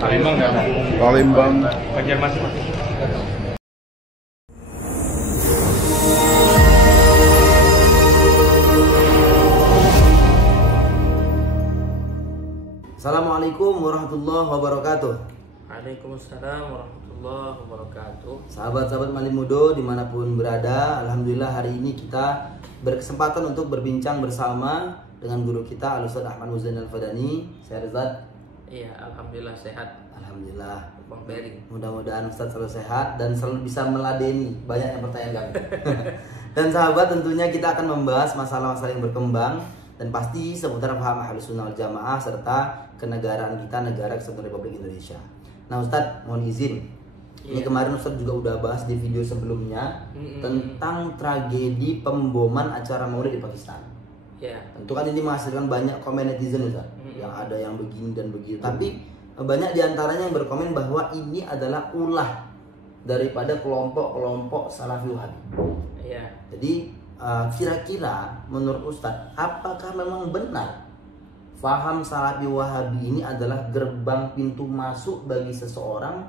Palembang nggak? Palembang. Banjarmasin. Assalamualaikum warahmatullahi wabarakatuh. Waalaikumsalam warahmatullahi wabarakatuh. Sahabat-sahabat Malimudo dimanapun berada, alhamdulillah hari ini kita berkesempatan untuk berbincang bersama dengan guru kita Al-Ustaz Ahmad Muzani Al-Fadani. Saya Rizal. Iya, alhamdulillah sehat. Alhamdulillah. Bang Beri. Mudah-mudahan Ustaz selalu sehat dan selalu bisa meladeni banyak yang pertanyaan kami. Dan sahabat, tentunya kita akan membahas masalah-masalah yang berkembang dan pasti seputar paham Ahlus Sunnah wal Jamaah serta kenegaraan kita, negara Kesatuan Republik Indonesia. Nah Ustadz, mohon izin, ini kemarin Ustadz juga udah bahas di video sebelumnya tentang tragedi pemboman acara Maulid di Pakistan. Tentu kan ini menghasilkan banyak komen netizen Ustadz, yang ada yang begini dan begitu. Tapi banyak diantaranya yang berkomen bahwa ini adalah ulah daripada kelompok-kelompok Salafi Wahabi. Jadi kira-kira menurut Ustadz, apakah memang benar faham Salafi Wahabi ini adalah gerbang pintu masuk bagi seseorang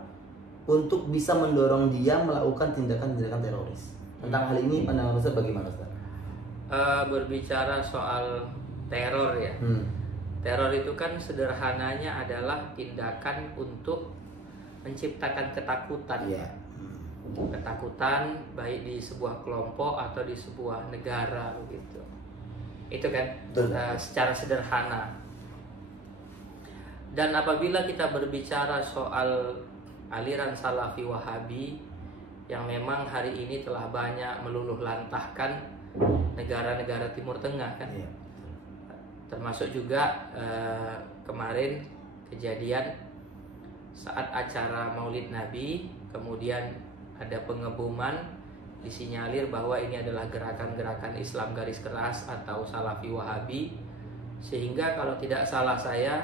untuk bisa mendorong dia melakukan tindakan-tindakan teroris? Tentang hal ini pandangan Ustaz bagaimana Ustaz? Berbicara soal teror ya. Teror itu kan sederhananya adalah tindakan untuk menciptakan ketakutan. Ketakutan baik di sebuah kelompok atau di sebuah negara begitu. Itu kan secara sederhana. Dan apabila kita berbicara soal aliran Salafi Wahabi yang memang hari ini telah banyak meluluh lantahkan negara-negara Timur Tengah kan, termasuk juga kemarin kejadian saat acara Maulid Nabi, kemudian ada pengeboman, disinyalir bahwa ini adalah gerakan-gerakan Islam garis keras atau Salafi Wahabi, sehingga kalau tidak salah saya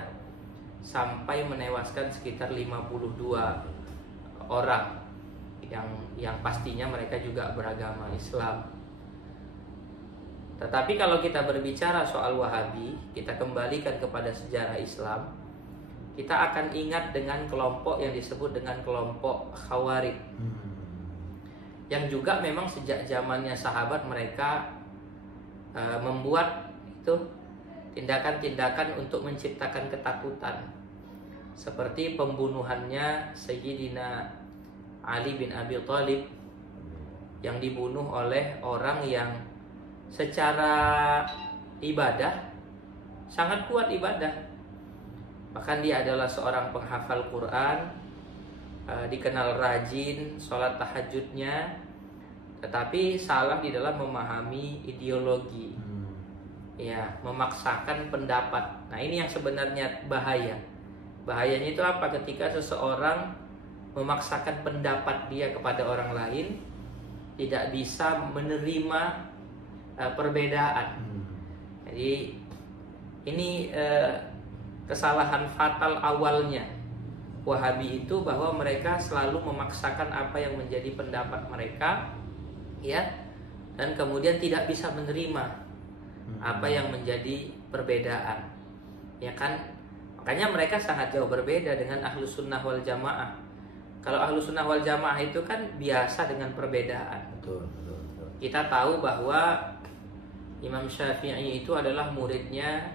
sampai menewaskan sekitar 52 orang yang pastinya mereka juga beragama Islam. Tetapi kalau kita berbicara soal Wahabi, kita kembalikan kepada sejarah Islam, kita akan ingat dengan kelompok yang disebut dengan kelompok Khawarij, yang juga memang sejak zamannya sahabat mereka membuat itu tindakan-tindakan untuk menciptakan ketakutan, seperti pembunuhannya Sayyidina Ali bin Abi Thalib yang dibunuh oleh orang yang secara ibadah sangat kuat ibadah, bahkan dia adalah seorang penghafal Quran, dikenal rajin sholat tahajudnya, tetapi salah di dalam memahami ideologi, memaksakan pendapat. Nah ini yang sebenarnya bahaya. Bahayanya itu apa? Ketika seseorang memaksakan pendapat dia kepada orang lain, tidak bisa menerima perbedaan. Jadi ini kesalahan fatal awalnya Wahabi itu, bahwa mereka selalu memaksakan apa yang menjadi pendapat mereka, dan kemudian tidak bisa menerima apa yang menjadi perbedaan, kan? Makanya mereka sangat jauh berbeda dengan Ahlus Sunnah wal Jamaah. Kalau Ahlus Sunnah wal Jamaah itu kan biasa dengan perbedaan. Betul. Kita tahu bahwa Imam Syafi'i itu adalah muridnya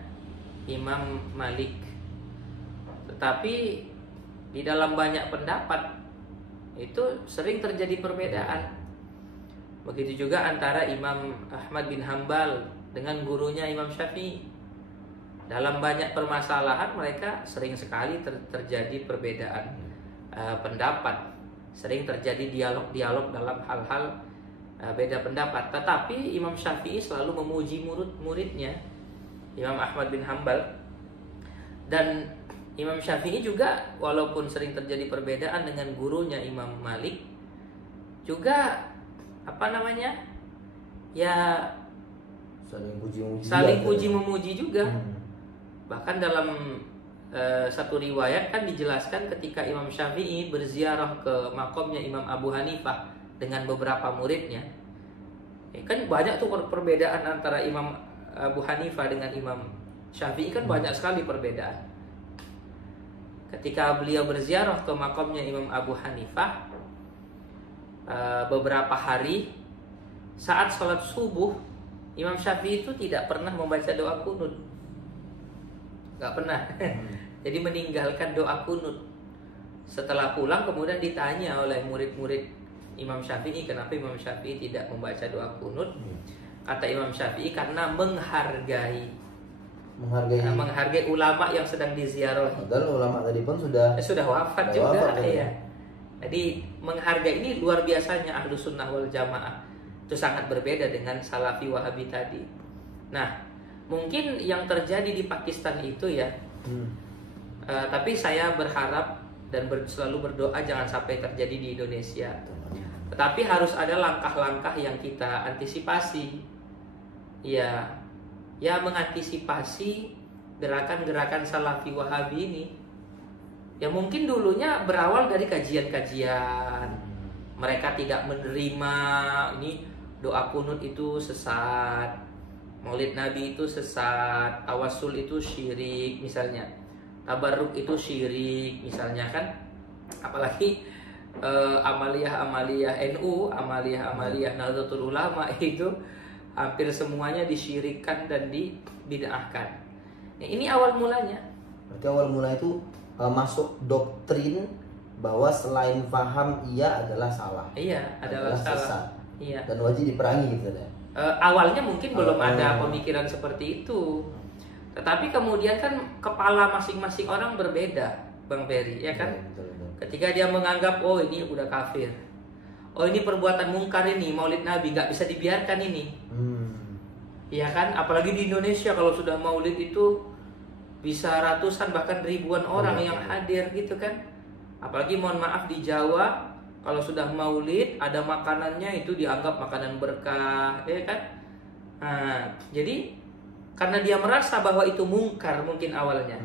Imam Malik, tetapi di dalam banyak pendapat itu sering terjadi perbedaan. Begitu juga antara Imam Ahmad bin Hambal dengan gurunya Imam Syafi'i. Dalam banyak permasalahan mereka sering sekali terjadi perbedaan pendapat, sering terjadi dialog-dialog dalam hal-hal beda pendapat. Tetapi Imam Syafi'i selalu memuji murid-muridnya Imam Ahmad bin Hambal. Dan Imam Syafi'i juga walaupun sering terjadi perbedaan dengan gurunya Imam Malik, juga saling puji memuji juga. Bahkan dalam satu riwayat kan dijelaskan ketika Imam Syafi'i berziarah ke makomnya Imam Abu Hanifah dengan beberapa muridnya, Kan banyak tuh perbedaan antara Imam Abu Hanifah dengan Imam Syafi'i, kan banyak sekali perbedaan. Ketika beliau berziarah ke makamnya Imam Abu Hanifah, beberapa hari saat sholat subuh, Imam Syafi'i itu tidak pernah membaca doa kunut, nggak pernah. Jadi meninggalkan doa kunut. Setelah pulang kemudian ditanya oleh murid-murid Imam Syafi'i, kenapa Imam Syafi'i tidak membaca doa kunut? Kata Imam Syafi'i, karena menghargai ulama yang sedang diziarahi. Padahal ulama tadi pun sudah wafat juga. Ya. Jadi menghargai ini luar biasanya Ahlus Sunnah wal Jamaah. Itu sangat berbeda dengan Salafi Wahabi tadi. Nah, mungkin yang terjadi di Pakistan itu ya. Tapi saya berharap dan selalu berdoa jangan sampai terjadi di Indonesia. Tetapi harus ada langkah-langkah yang kita antisipasi. Ya mengantisipasi gerakan-gerakan Salafi Wahabi ini. Ya mungkin dulunya berawal dari kajian-kajian. Mereka tidak menerima ini doa kunut itu sesat, Maulid Nabi itu sesat, tawasul itu syirik misalnya, tabarruk itu syirik misalnya kan. Apalagi amaliyah NU, amaliyah Nahdlatul Ulama itu hampir semuanya disyirikkan dan dibid'ahkan. Nah, ini awal mulanya. Berarti awal mula itu masuk doktrin bahwa selain paham ia adalah salah. Iya, adalah salah. Sesat. Iya. Dan wajib diperangi gitu ya. Awalnya mungkin belum ada pemikiran seperti itu. Tetapi kemudian kan kepala masing-masing orang berbeda, Bang Ferry, ya kan? Betul. Ketika dia menganggap, oh ini udah kafir, oh ini perbuatan mungkar ini, Maulid Nabi nggak bisa dibiarkan ini, ya kan? Apalagi di Indonesia kalau sudah Maulid itu bisa ratusan bahkan ribuan orang yang hadir gitu kan. Apalagi mohon maaf di Jawa, kalau sudah Maulid ada makanannya itu dianggap makanan berkah, ya kan? Nah, jadi karena dia merasa bahwa itu mungkar mungkin awalnya.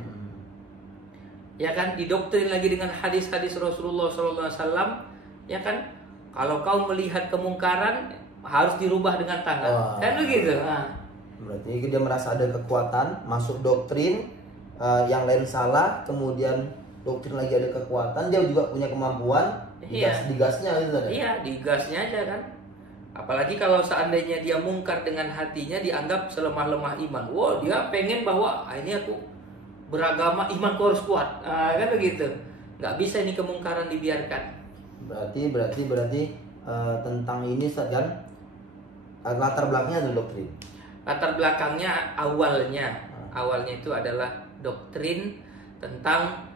Ya kan, didoktrin lagi dengan hadis-hadis Rasulullah SAW, ya kan, kalau kau melihat kemungkaran harus dirubah dengan tangan, kan begitu. Nah. Berarti dia merasa ada kekuatan, masuk doktrin, yang lain salah, kemudian doktrin lagi ada kekuatan, dia juga punya kemampuan, digasnya gitu kan? Iya, digasnya aja kan. Apalagi kalau seandainya dia mungkar dengan hatinya, dianggap selemah-lemah iman. Wow, dia pengen bahwa ini aku beragama, imanku harus kuat, kan begitu. Nggak bisa ini kemungkaran dibiarkan. Berarti tentang ini kan latar belakangnya adalah doktrin. Latar belakangnya awalnya itu adalah doktrin tentang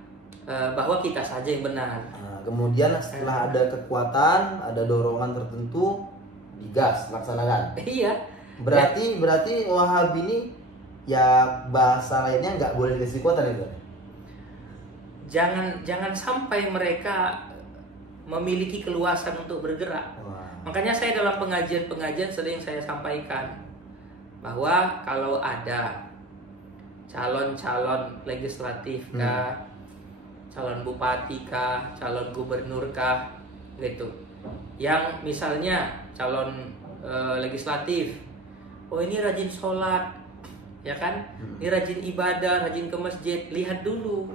bahwa kita saja yang benar. Kemudian setelah ada kekuatan, ada dorongan tertentu, digas, laksanakan. Iya. Berarti Wahabi ini ya bahasa lainnya nggak boleh dikasih kekuatan itu. Jangan sampai mereka memiliki keluasan untuk bergerak. Makanya saya dalam pengajian sering saya sampaikan bahwa kalau ada calon-calon legislatif kah, calon bupati kah, calon gubernur kah, gitu, yang misalnya calon legislatif, oh ini rajin sholat, ya kan, ini rajin ibadah, rajin ke masjid, lihat dulu.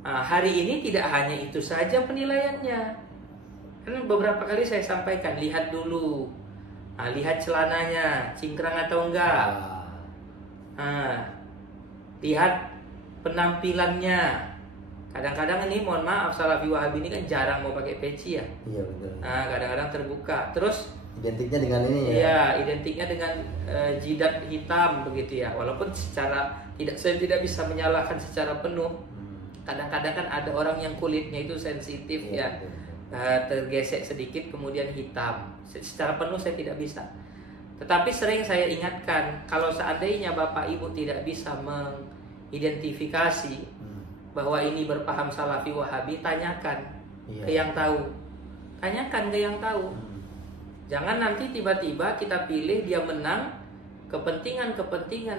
Nah, hari ini tidak hanya itu saja penilaiannya, kan beberapa kali saya sampaikan, lihat dulu, nah, lihat celananya cingkrang atau enggak, lihat penampilannya. Kadang-kadang ini mohon maaf, Salafi Wahabi ini kan jarang mau pakai peci ya. Iya betul. Nah, kadang-kadang terbuka. Terus identiknya dengan ini ya. Iya, identiknya dengan jidat hitam begitu ya. Walaupun saya tidak bisa menyalahkan secara penuh. Kadang-kadang kan ada orang yang kulitnya itu sensitif ya. Tergesek sedikit kemudian hitam. Secara penuh saya tidak bisa. Tetapi sering saya ingatkan, kalau seandainya Bapak Ibu tidak bisa mengidentifikasi bahwa ini berpaham Salafi Wahabi, tanyakan ke yang tahu. Tanyakan ke yang tahu. Jangan nanti tiba-tiba kita pilih dia menang, kepentingan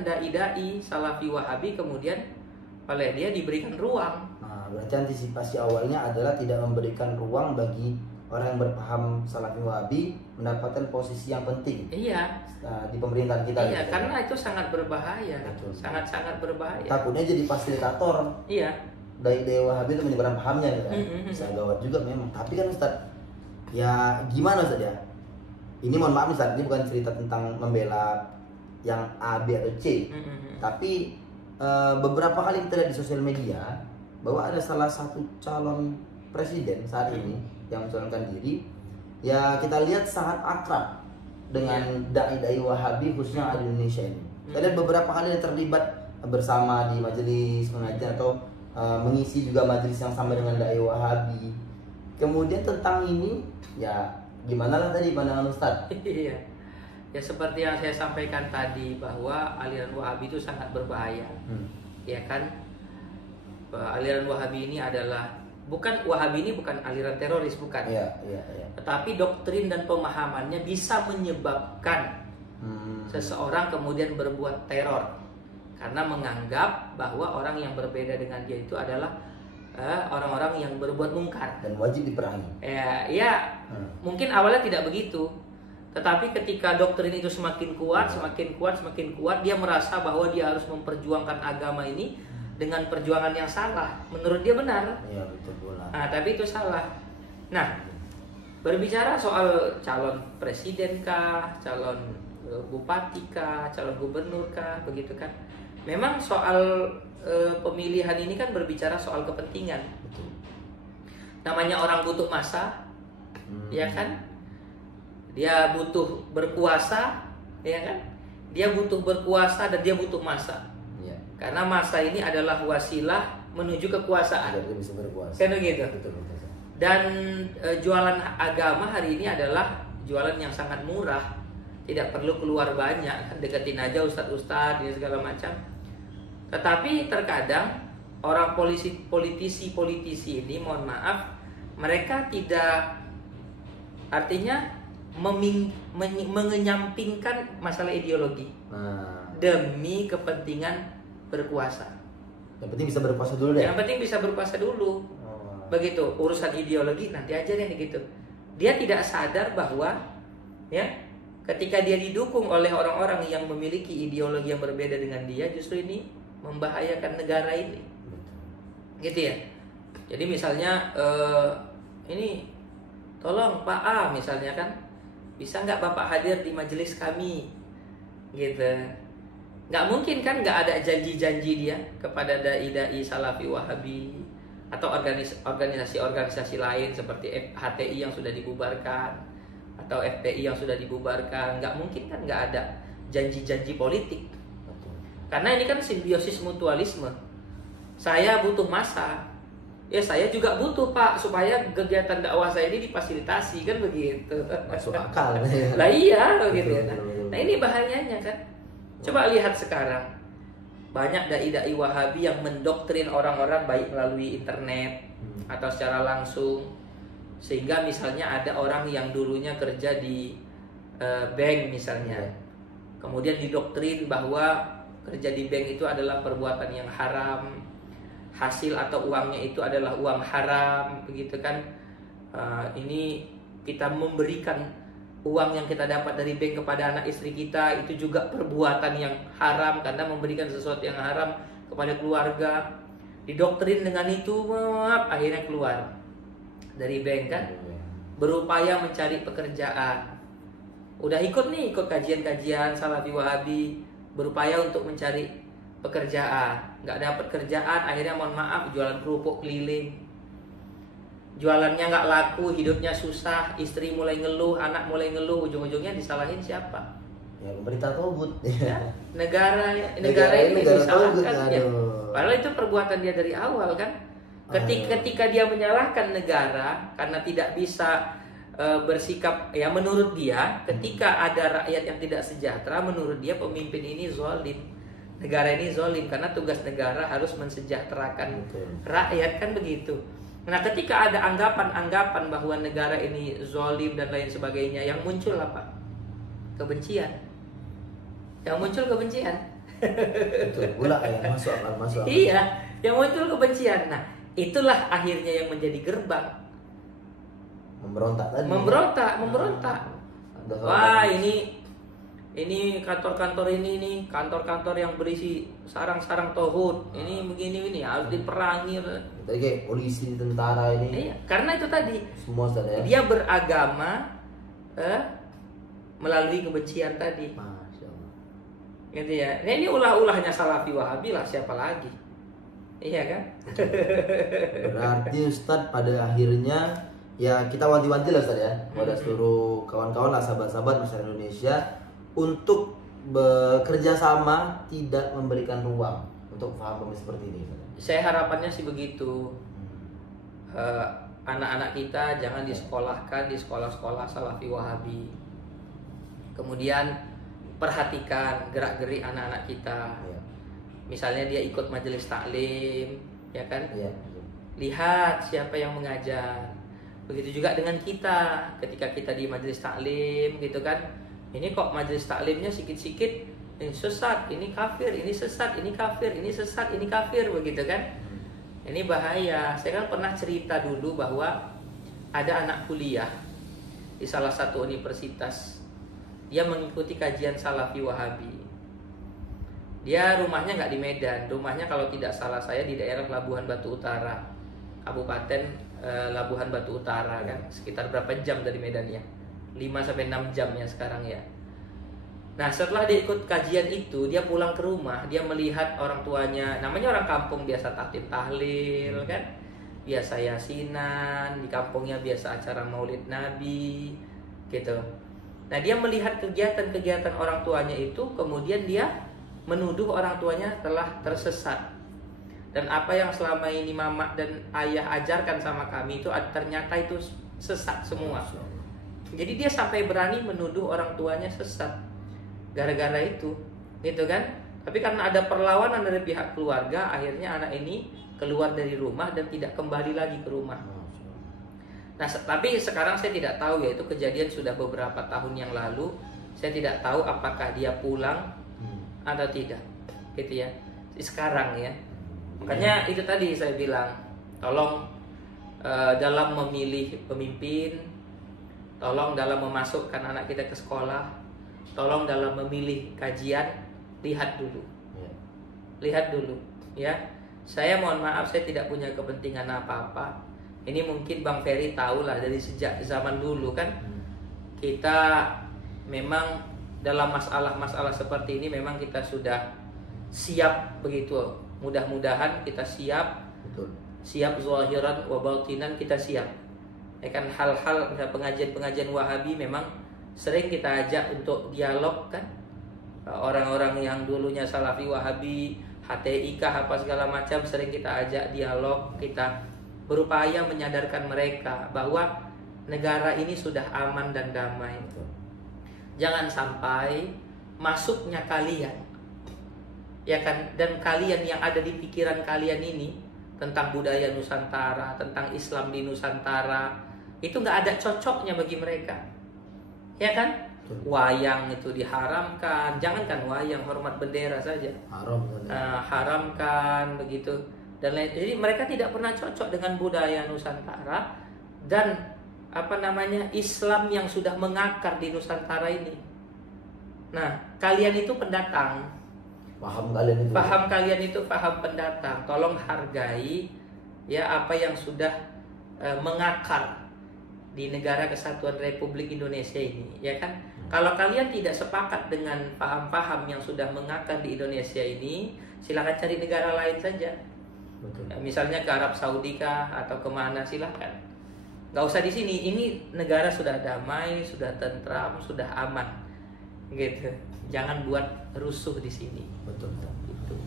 dai-dai Salafi Wahabi kemudian oleh dia diberikan ruang. Berarti antisipasi awalnya adalah tidak memberikan ruang bagi orang yang berpaham Salafi Wahabi mendapatkan posisi yang penting Iya. di pemerintahan kita. Iya, gitu. karena itu sangat berbahaya. Betul. Sangat-sangat berbahaya. Takutnya jadi fasilitator Iya. dari Wahabi itu menyebarkan pahamnya gitu kan. Mm-hmm. Bisa gawat juga memang. Tapi kan Ustaz, ya gimana Ustaz ya? Ini mohon maaf Ustaz, ini bukan cerita tentang membela yang A, B atau C. Tapi beberapa kali kita lihat di sosial media bahwa ada salah satu calon presiden saat ini yang mencalonkan diri, ya kita lihat sangat akrab dengan dai-dai Wahabi khususnya di Indonesia ini. Kita lihat beberapa kali dia terlibat bersama di majelis pengajian atau mengisi juga majelis yang sama dengan dai Wahabi. Kemudian tentang ini, ya gimana lah tadi pandangan Ustadz? Iya. Ya seperti yang saya sampaikan tadi bahwa aliran Wahabi itu sangat berbahaya. Ya kan? Aliran Wahabi ini adalah Wahabi ini bukan aliran teroris, bukan. Iya. Tetapi doktrin dan pemahamannya bisa menyebabkan seseorang kemudian berbuat teror karena menganggap bahwa orang yang berbeda dengan dia itu adalah orang-orang yang berbuat mungkar dan wajib diperangi. Ya, mungkin awalnya tidak begitu. Tetapi ketika doktrin itu semakin kuat, dia merasa bahwa dia harus memperjuangkan agama ini dengan perjuangan yang salah. Menurut dia benar. Iya, betul pula. Nah, tapi itu salah. Nah, berbicara soal calon presiden kah, calon bupati kah, calon gubernur kah, begitu kan? Memang soal pemilihan ini kan berbicara soal kepentingan. Betul. Namanya orang butuh masa, ya kan? Dia butuh berkuasa, ya kan? Dia butuh berkuasa dan dia butuh masa. Iya. Karena masa ini adalah wasilah menuju kekuasaan. Dia bisa berkuasa. Kan begitu. Betul. Dan jualan agama hari ini adalah jualan yang sangat murah. Tidak perlu keluar banyak, kan deketin aja ustadz-ustadz dan segala macam. Tetapi terkadang orang politisi ini, mohon maaf, mereka tidak, artinya mengenyampingkan masalah ideologi demi kepentingan berkuasa. Yang penting bisa berkuasa dulu deh. Yang penting bisa berkuasa dulu. Begitu, urusan ideologi nanti aja deh gitu. Dia tidak sadar bahwa ya, ketika dia didukung oleh orang-orang yang memiliki ideologi yang berbeda dengan dia, justru ini membahayakan negara ini. Gitu ya. Jadi misalnya ini tolong Pak A misalnya kan, bisa nggak Bapak hadir di majelis kami, gitu. Nggak mungkin kan, nggak ada janji-janji dia kepada dai-dai Salafi Wahabi atau organisasi-organisasi lain seperti HTI yang sudah dibubarkan atau FPI yang sudah dibubarkan. Nggak mungkin kan, nggak ada janji-janji politik. Karena ini kan simbiosis mutualisme. Saya butuh massa, ya saya juga butuh Pak, supaya kegiatan dakwah saya ini difasilitasi, kan begitu. Masuk akal. Lah iya begitu. Betul. Nah ini bahayanya kan. Coba lihat sekarang, banyak dai-dai Wahabi yang mendoktrin orang-orang baik melalui internet atau secara langsung. Sehingga misalnya ada orang yang dulunya kerja di bank misalnya, kemudian didoktrin bahwa kerja di bank itu adalah perbuatan yang haram, hasil atau uangnya itu adalah uang haram, begitu kan? Ini kita memberikan uang yang kita dapat dari bank kepada anak istri kita, itu juga perbuatan yang haram karena memberikan sesuatu yang haram kepada keluarga. Didoktrin dengan itu, akhirnya keluar dari bank kan, berupaya mencari pekerjaan. Udah ikut kajian-kajian Salafi Wahabi, berupaya untuk mencari pekerjaan, nggak dapat kerjaan, akhirnya mohon maaf jualan kerupuk keliling. Jualannya nggak laku, hidupnya susah, istri mulai ngeluh, anak mulai ngeluh, ujung-ujungnya disalahin siapa? Ya pemerintah togut. Ya, negara ini disalahkan ya. Padahal itu perbuatan dia dari awal kan. Ketika dia menyalahkan negara karena tidak bisa bersikap, ya menurut dia, ketika ada rakyat yang tidak sejahtera, menurut dia pemimpin ini zalim. Negara ini zalim karena tugas negara harus mensejahterakan rakyat, kan begitu. Nah, ketika ada anggapan-anggapan bahwa negara ini zalim dan lain sebagainya, yang muncul apa? Kebencian. Yang muncul kebencian. Betul pula ya, masuk akal. Iya, yang muncul kebencian. Nah, itulah akhirnya yang menjadi gerbang memberontak tadi. Memberontak. Ada Wah, sahabat. ini kantor-kantor ini nih, kantor-kantor yang berisi sarang-sarang tauhid. Ini begini harus diperangi. Tadi kayak polisi, tentara ini. Iya, karena itu tadi Semua Ustaz ya. dia beragama melalui kebencian tadi. Masya Allah. Gitu ya. Nah, ini ulah-ulahnya Salafi Wahabi lah, siapa lagi? Iya kan? Berarti Ustadz pada akhirnya ya kita wanti-wanti lah Ustadz ya pada seluruh kawan-kawan lah, sahabat-sahabat masyarakat Indonesia untuk bekerja sama, tidak memberikan ruang untuk paham-paham seperti ini Ustadz. Saya harapannya sih begitu. Anak-anak kita jangan disekolahkan di sekolah-sekolah Salafi Wahabi. Kemudian perhatikan gerak-gerik anak-anak kita. Iya. Misalnya dia ikut majelis taklim, ya kan? Iya. Lihat siapa yang mengajar. Begitu juga dengan kita, ketika kita di majelis taklim, gitu kan? Ini kok majelis taklimnya sikit-sikit ini sesat, ini kafir, ini sesat, ini kafir, ini sesat, ini kafir, begitu kan? Ini bahaya. Saya kan pernah cerita dulu bahwa ada anak kuliah di salah satu universitas. Dia mengikuti kajian Salafi Wahabi. Dia rumahnya nggak di Medan, rumahnya kalau tidak salah saya di daerah Labuhan Batu Utara, Kabupaten Labuhan Batu Utara kan, sekitar berapa jam dari Medan ya? 5-6 jam ya sekarang ya. Nah setelah dia ikut kajian itu, dia pulang ke rumah, dia melihat orang tuanya, namanya orang kampung biasa taklim tahlil kan, biasa yasinan, di kampungnya biasa acara maulid nabi gitu. Nah dia melihat kegiatan-kegiatan orang tuanya itu, kemudian dia menuduh orang tuanya telah tersesat. Dan apa yang selama ini mama dan ayah ajarkan sama kami itu ternyata itu sesat semua. Jadi dia sampai berani menuduh orang tuanya sesat gara-gara itu, gitu kan? Tapi karena ada perlawanan dari pihak keluarga, akhirnya anak ini keluar dari rumah dan tidak kembali lagi ke rumah. Nah, tapi sekarang saya tidak tahu ya, itu kejadian sudah beberapa tahun yang lalu. Saya tidak tahu apakah dia pulang atau tidak, gitu ya. Sekarang ya. Makanya itu tadi saya bilang, tolong dalam memilih pemimpin, tolong dalam memasukkan anak kita ke sekolah, tolong dalam memilih kajian, lihat dulu. Lihat dulu, ya. Saya mohon maaf, saya tidak punya kepentingan apa-apa. Ini mungkin Bang Ferry tahu lah dari sejak zaman dulu kan. Kita memang dalam masalah-masalah seperti ini memang kita sudah siap begitu. Mudah-mudahan kita siap. Betul. Siap zahiran wa batinan, kita siap. Ya kan, hal-hal pengajian-pengajian Wahabi memang sering kita ajak untuk dialog kan. Orang-orang yang dulunya Salafi Wahabi, HTI kah apa segala macam, sering kita ajak dialog, kita berupaya menyadarkan mereka bahwa negara ini sudah aman dan damai. Jangan sampai masuknya kalian, ya kan, dan kalian yang ada di pikiran kalian ini tentang budaya Nusantara, tentang Islam di Nusantara, itu nggak ada cocoknya bagi mereka, ya kan? Wayang itu diharamkan, jangankan wayang, hormat bendera saja haramkan begitu dan lain. Jadi mereka tidak pernah cocok dengan budaya Nusantara dan Islam yang sudah mengakar di Nusantara ini. Nah, kalian itu pendatang. Paham kalian itu paham pendatang. Tolong hargai ya apa yang sudah mengakar di negara Kesatuan Republik Indonesia ini, ya kan? Kalau kalian tidak sepakat dengan paham-paham yang sudah mengakar di Indonesia ini, silakan cari negara lain saja. Betul. Misalnya ke Arab Saudi kah atau kemana, silakan. Gak usah di sini. Ini negara sudah damai, sudah tentram, sudah aman, gitu. Jangan buat rusuh di sini. Betul. Gitu.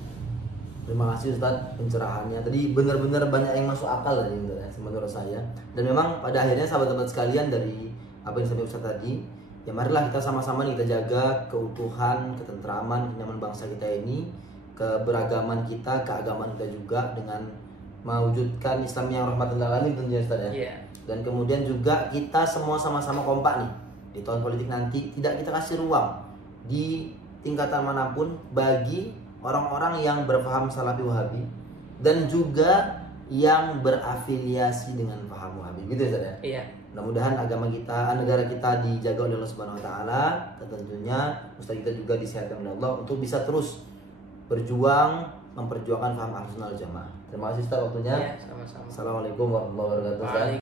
Terima kasih Ustadz pencerahannya. Tadi benar-benar banyak yang masuk akal tadi menurut saya. Dan memang pada akhirnya sahabat-sahabat sekalian, dari apa yang disampaikan Ustadz tadi, ya marilah kita sama-sama nih kita jaga keutuhan, ketentraman, kenyaman bangsa kita ini, keberagaman kita, keagamaan kita juga dengan mewujudkan Islam yang rahmatan lil alamin tentunya Ustaz ya. Yeah. Dan kemudian juga kita semua sama-sama kompak nih di tahun politik nanti, tidak kita kasih ruang di tingkatan manapun bagi orang-orang yang berpaham Salafi Wahabi dan juga yang berafiliasi dengan paham Wahabi, gitu Ustaz ya. Iya. Mudah-mudahan agama kita, negara kita dijaga oleh Allah Subhanahu wa taala, dan tentunya ustaz kita juga disehatkan oleh Allah untuk bisa terus berjuang memperjuangkan paham Ahlussunnah wal Jamaah. Terima kasih Ustaz waktunya. Ya, sama-sama. Assalamualaikum warahmatullahi wabarakatuh. Ustaz.